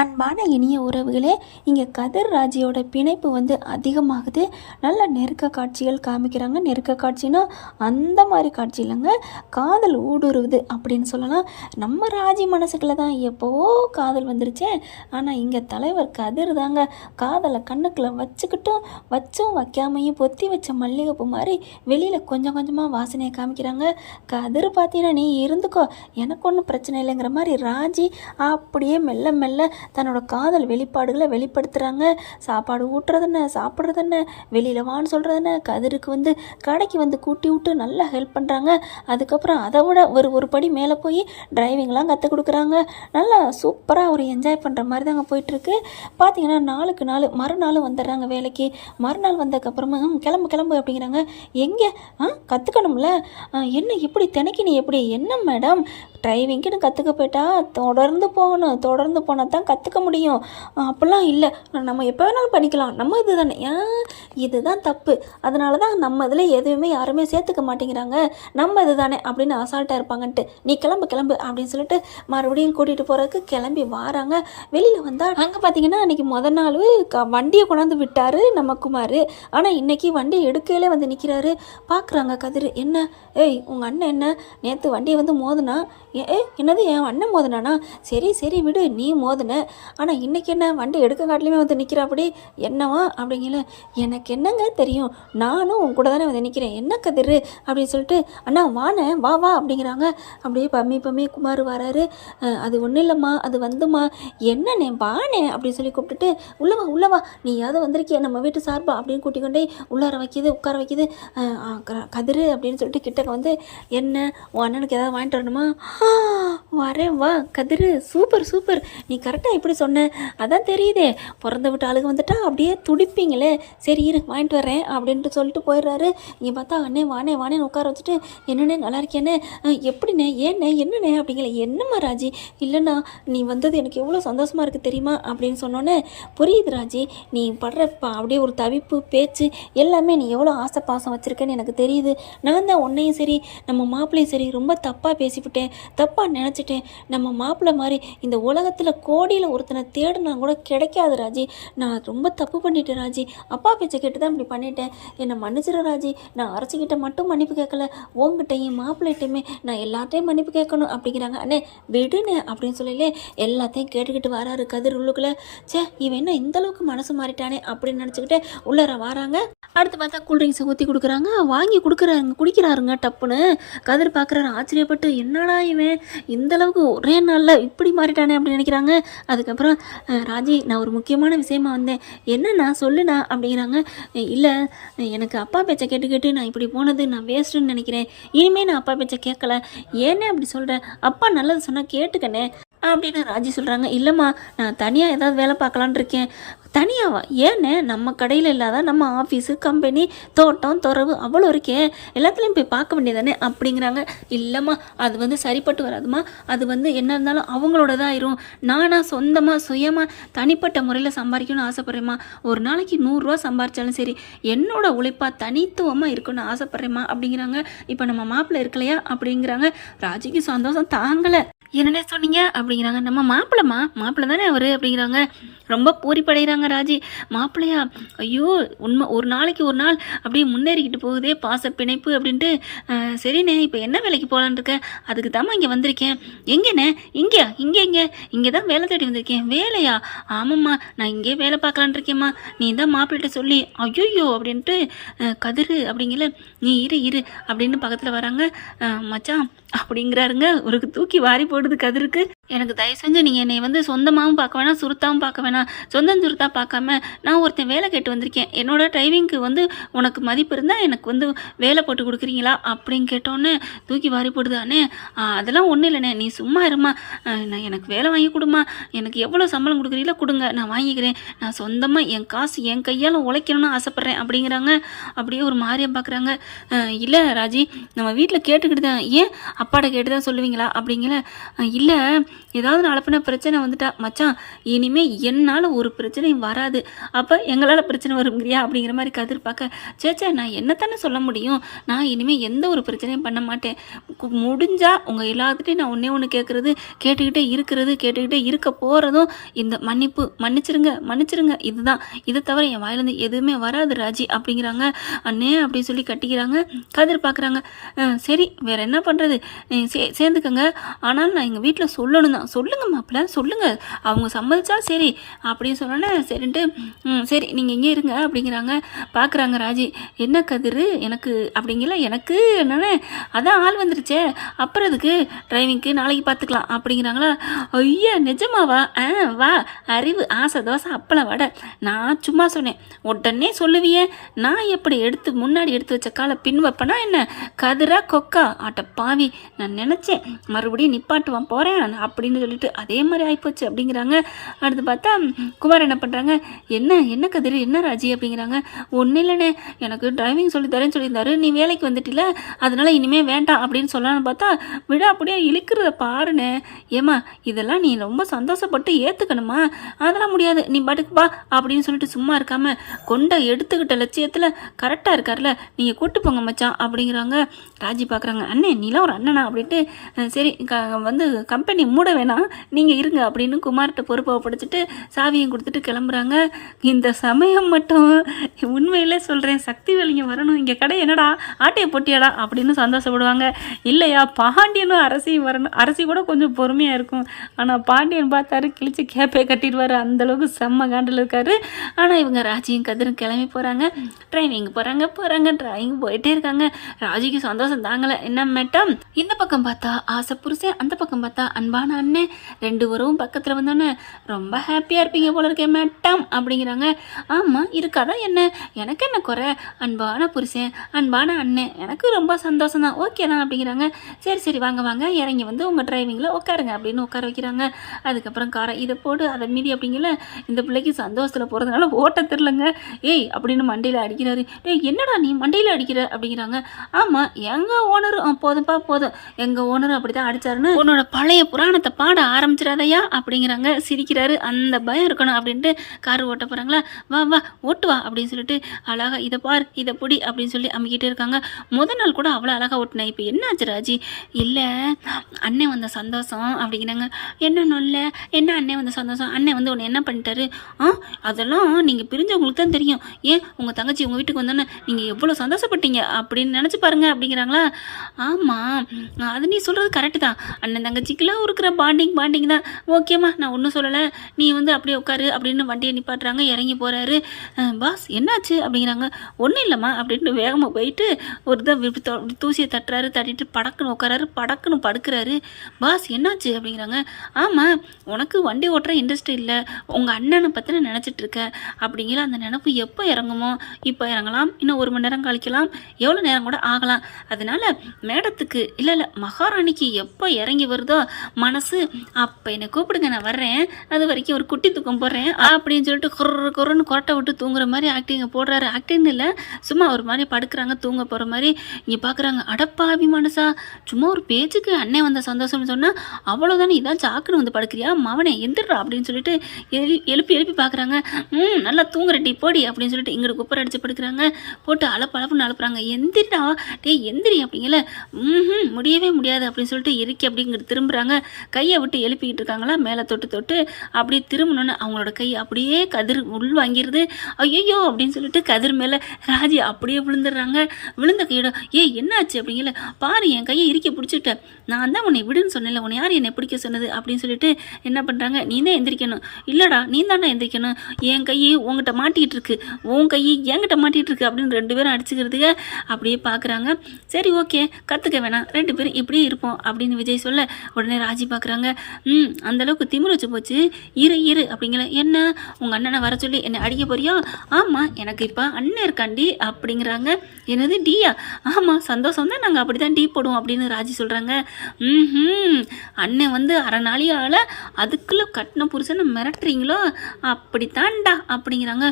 அன்பான இனிய உறவுகளே, இங்கே கதிர் ராஜியோட பிணைப்பு அதிகமாகுது. நல்ல நெருக்க காட்சிகள் காமிக்கிறாங்க. நெருக்க காட்சினா அந்த மாதிரி காட்சி இல்லைங்க, காதல் ஊடுருவுது அப்படின்னு சொல்லலாம். நம்ம ராஜி மனசுக்குள்ள தான் எப்போவோ காதல் வந்துருச்சே. ஆனால் இங்கே தலைவர் கதிர் தாங்க காதலை கண்ணுக்குள்ள வச்சும் வைக்காமையும் பொத்தி வச்ச மல்லிகைப்பூ மாதிரி வெளியில் கொஞ்சம் கொஞ்சமாக வாசனையை காமிக்கிறாங்க. கதிர் பார்த்தீங்கன்னா, நீ இருந்துக்கோ, எனக்கு ஒன்றும் பிரச்சனை இல்லைங்கிற மாதிரி ராஜி அப்படியே மெல்ல மெல்ல தன்னோட காதல் வெளிப்பாடுகளை வெளிப்படுத்துகிறாங்க. சாப்பாடு ஊட்டுறதுன்னு, சாப்பிட்றதுன்னு, வெளியில் வான்னு சொல்கிறதுன்னு, கதிருக்கு கடைக்கு கூட்டி விட்டு நல்லா ஹெல்ப் பண்ணுறாங்க. அதுக்கப்புறம் அதை விட ஒரு படி மேலே போய் டிரைவிங்லாம் கற்றுக் கொடுக்குறாங்க. நல்லா சூப்பராக ஒரு என்ஜாய் பண்ணுற மாதிரி தாங்க போயிட்டுருக்கு. பார்த்தீங்கன்னா நாளுக்கு நாள் மறுநாள் வந்துடுறாங்க வேலைக்கு. மறுநாள் வந்ததுக்கப்புறமா கிளம்பு அப்படிங்கிறாங்க. எங்கே கற்றுக்கணும்ல, என்ன இப்படி தினைக்கு நீ எப்படி, என்ன மேடம் டிரைவிங்க்குன்னு கற்றுக்க போயிட்டா தொடர்ந்து போகணும், தொடர்ந்து போனால் தான் கற்றுக்க முடியும். அப்படிலாம் இல்லை, நம்ம எப்போ வேணாலும் பண்ணிக்கலாம், நம்ம இது தானே. இதுதான் தப்பு. அதனால தான் நம்ம இதில் எதுவுமே யாருமே சேர்த்துக்க மாட்டேங்கிறாங்க. நம்ம இது தானே அப்படின்னு அசால்ட்டாக இருப்பாங்கன்ட்டு நீ கிளம்பு அப்படின்னு சொல்லிட்டு மறுபடியும் கூட்டிகிட்டு போகிறதுக்கு கிளம்பி வராங்க. வெளியில் வந்தால் அங்கே பார்த்தீங்கன்னா அன்றைக்கி முதல் நாள் வண்டியை கொண்டாந்து விட்டார் நம்ம குமார். ஆனால் இன்றைக்கி வண்டி எடுக்கையிலே நிற்கிறாரு. பார்க்குறாங்க கதிர். என்ன ஏய் உங்கள் அண்ணன் என்ன நேற்று வண்டியை மோதுனா? என்னது என் அண்ணன் மோதுனானா? சரி விடு, நீ மோதுன. ஆனால் இன்றைக்கி என்ன வண்டி எடுக்க காட்டிலுமே நிற்கிறாப்படி, என்னவா அப்படிங்கல. எனக்கு என்னங்க தெரியும், நானும் உன் கூட தானே நிற்கிறேன், என்ன கதிர் அப்படின்னு சொல்லிட்டு அண்ணா வானே வா அப்படிங்கிறாங்க. அப்படியே பம்மி குமார் வராரு. அது ஒன்றும் இல்லைம்மா, அது என்னண்ணே வானே அப்படின்னு சொல்லி கூப்பிட்டுட்டு உள்ளவா நீயாவது வந்திருக்கிய நம்ம வீட்டு சார்பா அப்படின்னு கூட்டிக் கொண்டே உட்கார வைக்கிது. கதிர் அப்படின்னு சொல்லிட்டு கிட்டக்க என்ன உன் அண்ணனுக்கு ஏதாவது வாங்கிட்டு வரணுமா? வரேன் வா கதிர், சூப்பர் நீ கரெக்டாக இப்படி சொன்ன, அதான் தெரியுதே, பிறந்த விட்டு ஆளுங்க வந்துட்டா அப்படியே துடிப்பீங்களே. சரி இரு வாங்கிட்டு வரேன் அப்படின்ட்டு சொல்லிட்டு போயிடுறாரு. இங்கே பார்த்தா அண்ணே வானேன்னு உட்கார வச்சுட்டு என்னண்ணே நல்லா இருக்கேண்ணே, எப்படிண்ணே என்னண்ணே அப்படிங்கல. என்னம்மா ராஜி, இல்லைண்ணா நீ வந்தது எனக்கு எவ்வளோ சந்தோஷமாக இருக்குது தெரியுமா அப்படின்னு சொன்னோன்னே, புரியுது ராஜி, நீ படுறப்பா அப்படியே ஒரு தவிப்பு பேச்சு எல்லாமே, நீ எவ்வளோ ஆசை பாசம் வச்சுருக்கேன்னு எனக்கு தெரியுது. நான் தான் உன்னையும் சரி நம்ம மாப்பிள்ளையும் சரி ரொம்ப தப்பாக பேசிவிட்டேன், தப்பாக நினச்சிட்டேன். நம்ம மாப்பிள்ளை மாதிரி இந்த உலகத்தில் கோடியில் ஒருத்தனை தேடினா கூட கிடைக்காது ராஜி. நான் ரொம்ப தப்பு பண்ணிட்டேன் ராஜி, அப்பா பேச்சை கேட்டு தான் இப்படி பண்ணிட்டேன், என்னை மன்னிச்சிட ராஜி. நான் அரசிக்கிட்ட மட்டும் மன்னிப்பு கேட்கல, உங்ககிட்டையும் மாப்பிள்ளைகிட்டையுமே நான் எல்லாத்தையும் மன்னிப்பு கேட்கணும் அப்படிங்கிறாங்க. அண்ணே விடுனே அப்படின்னு சொல்லலே எல்லாத்தையும் கேட்டுக்கிட்டு வராரு கதிர் உள்ளுக்குள்ள. இவன் என்ன இந்தளவுக்கு மனசு மாறிட்டானே அப்படின்னு நினச்சிக்கிட்டு உள்ளார வராங்க. அடுத்து பார்த்தா கூல்ட்ரிங்க்ஸை ஊற்றி கொடுக்குறாங்க, வாங்கி குடிக்கிறாருங்க டப்புன்னு. கதிர் பார்க்குறாரு ஆச்சரியப்பட்டு, என்னடா இவன் இந்தளவுக்கு ஒரே நாளில் இப்படி மாறிட்டானே அப்படின்னு நினைக்கிறாங்க. அதுக்கப்புறம் ராஜி நான் ஒரு முக்கியமான விஷயமா வந்தேன், என்னண்ணா சொல்லுண்ணா அப்படிங்கிறாங்க. இல்லை எனக்கு அப்பா பேச்சை கேட்டு நான் இப்படி போனது நான் வேஸ்ட்டுன்னு நினைக்கிறேன், இனிமேல் நான் அப்பா பேச்சை கேட்கல. ஏன்னே அப்படி சொல்கிறேன், அப்பா நல்லது சொன்னால் கேட்டுக்கண்ணே அப்படின்னு ராஜி சொல்கிறாங்க. இல்லைம்மா நான் தனியாக ஏதாவது வேலை பார்க்கலான் இருக்கேன். தனியாவா? ஏன்னே நம்ம கடையில் இல்லாத நம்ம ஆஃபீஸு கம்பெனி தோட்டம் துறவு அவ்வளோ இருக்கே, எல்லாத்துலேயும் போய் பார்க்க வேண்டியதானே அப்படிங்கிறாங்க. இல்லைம்மா அது சரிப்பட்டு வராதுமா, அது என்ன இருந்தாலும் அவங்களோடதான் ஆயிரும். நானாக சொந்தமாக சுயமாக தனிப்பட்ட முறையில் சம்பாதிக்கணும்னு ஆசைப்பட்றேம்மா. ஒரு நாளைக்கு 100 ரூபா சம்பாரிச்சாலும் சரி என்னோட உழைப்பாக தனித்துவமாக இருக்குன்னு ஆசைப்பட்றேம்மா அப்படிங்கிறாங்க. இப்போ நம்ம மாப்பிள்ளை இருக்கலையா அப்படிங்கிறாங்க. ராஜிக்கு சந்தோஷம் தாங்கலை. என்னென்ன சொன்னீங்க அப்படிங்கிறாங்க. நம்ம மாப்பிள்ளை தானே அவர் அப்படிங்கிறாங்க. ரொம்ப பூரிப்படைகிறாங்க ராஜி. மாப்பிள்ளையா? ஐயோ உண்மை, ஒரு நாளைக்கு ஒரு நாள் அப்படியே முன்னேறிக்கிட்டு போகுதே பாச பிணைப்பு அப்படின்ட்டு. சரிண்ணே இப்போ என்ன வேலைக்கு போகலான் இருக்கேன்? அதுக்கு தாம்மா இங்கே வந்திருக்கேன். எங்கேண்ணே? இங்கே தான் வேலை தேடி வந்திருக்கேன். வேலையா? ஆமாம்மா நான் இங்கே வேலை பார்க்கலான் இருக்கேம்மா, நீ தான் மாப்பிள்ளைகிட்ட சொல்லி. ஐயோ அப்படின்ட்டு கதிர் அப்படிங்கல. நீ இரு அப்படின்னு பக்கத்தில் வராங்க. மச்சான் அப்படிங்கிறாருங்க. ஒரு தூக்கி வாரி போடுது கதிருக்கு. எனக்கு தயவு செஞ்சு நீங்கள் என்னை சொந்தமாகவும் பார்க்க வேணாம், சுருத்தாகவும் பார்க்க வேணாம். சொந்தம் சுருத்தாக பார்க்காம நான் ஒருத்தன் வேலை கேட்டு வந்திருக்கேன், என்னோட டிரைவிங்க்கு உனக்கு மதிப்பு இருந்தால் எனக்கு வேலை போட்டு கொடுக்குறீங்களா அப்படின்னு கேட்டோன்னே தூக்கி வாரி போடுது. அண்ணே அதெல்லாம் ஒன்றும் இல்லைண்ணே, நீ சும்மா இருமா, நான் எனக்கு வேலை வாங்கி கொடுமா, எனக்கு எவ்வளோ சம்பளம் கொடுக்குறீங்களோ கொடுங்க, நான் வாங்கிக்கிறேன், நான் சொந்தமாக என் காசு என் கையால் உழைக்கணும்னு ஆசைப்பட்றேன் அப்படிங்கிறாங்க. அப்படியே ஒரு மாதிரியாக பார்க்குறாங்க. இல்லை ராஜி நம்ம வீட்டில் கேட்டுக்கிட்டு தான், ஏன் அப்பாட்ட கேட்டு தான் சொல்லுவீங்களா அப்படிங்கிற. இல்லை ஏதாவது நாளப்பின பிரச்சனை வந்துட்டா மச்சான் இனிமேல் என்னால் ஒரு பிரச்சனையும் வராது, அப்போ எங்களால் பிரச்சனை வருங்கிறியா அப்படிங்கிற மாதிரி கதிர் பார்க்க, சேச்சா நான் என்னத்தானே சொல்ல முடியும், நான் இனிமேல் எந்த ஒரு பிரச்சனையும் பண்ண மாட்டேன், முடிஞ்சால் உங்கள் எல்லாத்துட்டையும் நான் ஒன்றே கேட்குறது, கேட்டுக்கிட்டே இருக்க போகிறதும் இந்த மன்னிச்சிருங்க இதுதான், இதை தவிர என் வாயிலேருந்து எதுவுமே வராது ராஜி அப்படிங்கிறாங்க. அண்ணே அப்படின்னு சொல்லி கட்டிக்கிறாங்க. கதிர் பார்க்குறாங்க. சரி வேறு என்ன பண்ணுறது, சேர்ந்துக்கங்க, ஆனால் நான் எங்கள் வீட்டில் சொல்லணும் தான். சொல்லுங்கள் மாப்பிள்ள சொல்லுங்கள், அவங்க சம்மதிச்சா சரி அப்படின்னு சொன்னோன்னே சரின்ட்டு சரி நீங்கள் இங்கே இருங்க அப்படிங்கிறாங்க. பார்க்குறாங்க ராஜி. என்ன கதிர் எனக்கு அப்படிங்கல, எனக்கு என்னென்ன அதான் ஆள் வந்துருச்சே, அப்புறம் அதுக்கு டிரைவிங்க்கு நாளைக்கு பார்த்துக்கலாம் அப்படிங்கிறாங்களா. ஐயா நிஜமாவா? வா அறிவு ஆசை தோசை அப்பளம் வடை, நான் சும்மா சொன்னேன், உடனே சொல்லுவியே, நான் எப்படி முன்னாடி எடுத்து வச்ச காலை பின் வைப்பனா என்ன, கதிரா கொக்கா ஆட்ட பாவி, நான் நினச்சேன் மறுபடியும் நிப்பாட்டுவான் போகிறேன் அப்படின்னு சொல்லிட்டு அதே மாதிரி ஆகிப்போச்சு அப்படிங்கிறாங்க. அடுத்து பார்த்தா குமார் என்ன பண்ணுறாங்க, என்ன கதிர் என்ன ராஜி அப்படிங்கிறாங்க. ஒன்றும் இல்லைண்ணே, எனக்கு டிரைவிங் சொல்லித்தரேன்னு சொல்லியிருந்தாரு, நீ வேலைக்கு வந்துட்டில அதனால் இனிமேல் வேண்டாம் அப்படின்னு சொல்லலான்னு பார்த்தா விட அப்படியே இழுக்கிறத பாருண்ணே. ஏமா இதெல்லாம் நீ ரொம்ப சந்தோஷப்பட்டு ஏற்றுக்கணுமா, அதெல்லாம் முடியாது, நீ பாட்டுக்கு வா அப்படின்னு சொல்லிட்டு சும்மா இருக்காம கொண்ட எடுத்துக்கிட்ட லட்சியத்தில் கரெக்டாக இருக்கார்ல, நீங்கள் கூட்டு போங்க மச்சான் அப்படிங்கிறாங்க. ராஜி பார்க்குறாங்க. அண்ணே நீலாம் ஒரு அண்ணனா அப்படின்ட்டு, சரி வந்து கம்பெனி மூட வேணாம் நீங்கள் இருங்க அப்படின்னு குமார்கிட்ட பொறுப்பை படிச்சுட்டு சாவியும் கொடுத்துட்டு கிளம்புறாங்க. இந்த சமயம் மட்டும் உண்மையிலே சொல்கிறேன், சக்தி வேலைங்க வரணும், இங்கே கடை என்னடா ஆட்டையை பொட்டியாடா அப்படின்னு சந்தோஷப்படுவாங்க. இல்லையா பாண்டியனும் அரசியும் வரணும், அரசி கூட கொஞ்சம் பொறுமையாக இருக்கும், ஆனால் பாண்டியன் பார்த்தாரு கிழிச்சு கேப்பே கட்டிடுவார், அந்தளவுக்கு செம்ம காண்டில் இருக்காரு. ஆனால் இவங்க ராஜியும் கதிரும் கிளம்பி போகிறாங்க, டிரைவிங் போகிறாங்க டிரைவிங் போயிட்டே இருக்காங்க. ராஜிக்கு சந்தோஷம் தாங்கலை. என்ன மேட்டம், இந்த பக்கம் பார்த்தா ஆசை புருஷன், அந்த பக்கம் பார்த்தா அன்பான அண்ணன், ரெண்டு உறவும் பக்கத்தில் வந்தோன்னே ரொம்ப ஹாப்பியாக இருப்பீங்க போல இருக்கேன் மேட்டம் அப்படிங்கிறாங்க. ஆமாம் இருக்காதான் என்ன, எனக்கு என்ன குறை, அன்பான புருஷன் அன்பான அண்ணன், எனக்கு ரொம்ப சந்தோஷம் தான், ஓகே தான் அப்படிங்கிறாங்க. சரி வாங்க இறங்கி வந்து உங்கள் டிரைவிங்கில் உட்காருங்க அப்படின்னு உட்கார வைக்கிறாங்க. அதுக்கப்புறம் காரை இதை போடு அதை மீறி அப்படிங்கல, இந்த பிள்ளைக்கு சந்தோஷத்தில் போகிறதுனால ஓட்ட தெரிலங்க, ஏய் அப்படின்னு மண்டையில் அடிக்கிறாரு. ஏய் என்னடா நீ மண்டையில் அடிக்கிற அப்படிங்கிறாங்க. ஆமாம் எங்கள் ஓனரும் போதும் எங்கள் ஓனரும் அப்படி தான் அடித்தாருன்னு உன்னோட பழைய புராணத்தை பாட ஆரம்பிச்சிடாதையா அப்படிங்கிறாங்க. சிரிக்கிறாரு. அந்த பயம் இருக்கணும் அப்படின்ட்டு கார் ஓட்ட போகிறாங்களா. வா ஓட்டு வா அப்படின்னு சொல்லிட்டு அழகாக இதை பார் இதை பிடி அப்படின்னு சொல்லி அமுக்கிட்டே இருக்காங்க. முதல் நாள் கூட அவ்வளோ அழகாக ஓட்டினேன், இப்போ என்ன ஆச்சு ராஜி? இல்லை அண்ணன் வந்த சந்தோஷம் அப்படிங்கிறாங்க. என்ன அண்ணன் வந்த சந்தோஷம், அண்ணன் வந்து உன்னை என்ன பண்ணிட்டாரு? அதெல்லாம் நீங்கள் பிரிஞ்சவங்களுக்கு தான் தெரியும், ஏன் உங்கள் தங்கச்சி உங்கள் வீட்டுக்கு வந்தோன்னே நீங்கள் எவ்வளோ சந்தோஷப்பட்டீங்க அப்படின்னு நினச்சி பாருங்க அப்படிங்கிறாங்களா. ஆமாம் அது நீ சொல்கிறது கரெக்டு தான், அண்ணன் தங்கச்சிக்கெல்லாம் இருக்கிற பாண்டிங் தான், ஓகேம்மா நான் ஒன்றும் சொல்லலை, நீ வந்து அப்படியே உட்காரு அப்படின்னு வண்டியை நிப்பாட்டுறாங்க. இறங்கி போகிறாரு. பாஸ் என்னாச்சு அப்படிங்கிறாங்க. ஒன்றும் இல்லைம்மா அப்படின்ட்டு வேகமாக போயிட்டு ஒரு தான் தூசியை தட்டிட்டு படக்குன்னு உட்காராரு, படக்குன்னு படுக்கிறாரு. பாஸ் என்னாச்சு அப்படிங்கிறாங்க. ஆமாம் உனக்கு வண்டி ஓட்டுற இன்ட்ரெஸ்ட் இல்லை, உங்கள் அண்ணனை பற்றின நினச்சிட்டு இருக்க அப்படிங்கிற அந்த நினப்பு எப்போ இறங்குமோ, இப்போ இறங்கலாம், இன்னும் 1 மணி நேரம் கழிக்கலாம், எவ்வளோ நேரம் கூட ஆகலாம், அதனால மேடத்துக்கு இல்லை மகாராணிக்கு எப்போ இறங்கி வருதோ மனசு, அப்போ என்னை கூப்பிடுங்க நான் வர்றேன், அது வரைக்கும் ஒரு குட்டி தூக்கம் போடுறேன் அப்படின்னு சொல்லிட்டு கொரன்னு கொரட்டை விட்டு தூங்குற மாதிரி ஆக்டிங்கை போடுறாரு. ஆக்டிங் இல்லை சும்மா ஒரு மாதிரி படுக்கிறாங்க தூங்க போகிற மாதிரி. இங்கே பார்க்குறாங்க. அடப்பாவி மனசா, சும்மா ஒரு பேச்சுக்கு அண்ணன் வந்த சந்தோஷம்னு சொன்னால் அவ்வளோதானே, இதான் சாக்குன்னு வந்து படுக்கிறியா மவனே எந்திரா அப்படின்னு சொல்லிட்டு எழுப்பி பார்க்குறாங்க. நல்லா தூங்குற டீ போடி அப்படின்னு சொல்லிட்டு இங்கிட்டு குப்பரை அடித்து படுக்கிறாங்க. போட்டு அலப்புன்னு அனுப்புகிறாங்க. எந்திரா எந்திரி அப்படிங்கல. முடியவே முடியாது அப்படின்னு சொல்லிட்டு இறுக்கி அப்படிங்கிறது திரும்புகிறாங்க. கையை விட்டு எழுப்பிக்கிட்டு இருக்காங்களா, மேலே தொட்டு அப்படியே திரும்பணுன்னு அவங்களோட கை அப்படியே கதிர் உள் வாங்கிடுது. ஐயோ அப்படின்னு சொல்லிட்டு கதிர் மேலே ராஜி அப்படியே விழுந்துடுறாங்க. விழுந்த கையோட என்னாச்சு அப்படிங்கல. பாரு என் கையை இறுக்கி பிடிச்சிட்டேன், நான் தான் உன்னை விடுன்னு சொன்னேன்ல, உன்னை யார் என்னை பிடிக்க சொன்னது அப்படின்னு சொல்லிட்டு என்ன பண்ணுறாங்க. நீ தான் எந்திரிக்கணும். இல்லைடா நீ தாண்டா எந்திரிக்கணும், என் கையை உங்ககிட்ட மாட்டிக்கிட்டு இருக்கு, உன் கையை என்கிட்ட மாட்டிகிட்டு இருக்கு அப்படின்னு 2 பேரும் அடிச்சுக்கிறதுக்கு அப்படியே பார்க்குறாங்க. சரி ஓகே கற்றுக்க வேணாம், 2 பேரும் இப்படியே இருப்போம் அப்படின்னு விஜய் சொல்ல உடனே ராஜி பார்க்குறாங்க. அந்தளவுக்கு திமிர் வச்சு போச்சு, இரு அப்படிங்கிற. என்ன உங்கள் அண்ணனை வர சொல்லி என்னை அடிக்க போறியா? ஆமாம் எனக்கு இப்போ அண்ணன் இருக்காண்டி அப்படிங்கிறாங்க. என்னது டீயா? ஆமாம் சந்தோஷம் தான், நாங்கள் அப்படி தான் டீ போடுவோம் அப்படின்னு ராஜி சொல்கிறாங்க. அண்ணன் வந்து அரை நாளியால் அதுக்குள்ளே கட்டின புருஷனை மிரட்டுறீங்களோ, அப்படித்தான்டா அப்படிங்கிறாங்க.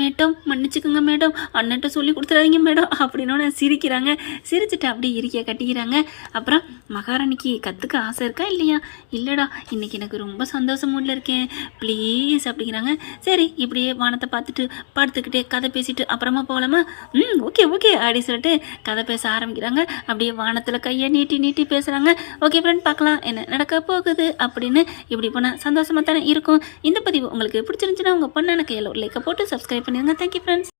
மேடம் மன்னிச்சுக்கோங்க மேடம், அண்ணன்ட்ட சொல்லி கொடுத்துறாதீங்க மேடம் அப்படின்னு சிரிக்கிறாங்க. சிரிச்சுட்டு அப்படியே இருக்கிய கட்டிக்கிறாங்க. அப்புறம் மகாராணிக்கு கற்றுக்க ஆசை இருக்கா இல்லையா? இல்லைடா இன்னைக்கு எனக்கு ரொம்ப சந்தோஷ மூடில் இருக்கேன் ப்ளீஸ் அப்படிங்கிறாங்க. சரி இப்படியே வானத்தை பார்த்துட்டு படுத்துக்கிட்டே கதை பேசிட்டு அப்புறமா போகலாமா? ஓகே ஓகே அப்படி சொல்லிட்டு கதை பேச ஆரம்பிக்கிறாங்க. அப்படியே வானத்தில் கையை நீட்டி நீட்டி பேசுகிறாங்க. ஓகே ஃப்ரெண்ட், பார்க்கலாம் என்ன நடக்க போகுது அப்படின்னு. இப்படி போனால் சந்தோஷமாக தானே இருக்கும். இந்த பதிவு உங்களுக்கு பிடிச்சிருந்துச்சுன்னா உங்கள் பொண்ணான கையில் ஒரு லைக்கை போட்டு சப்ஸ்கிரைப் பண்ணிடுங்க. Thank you friends.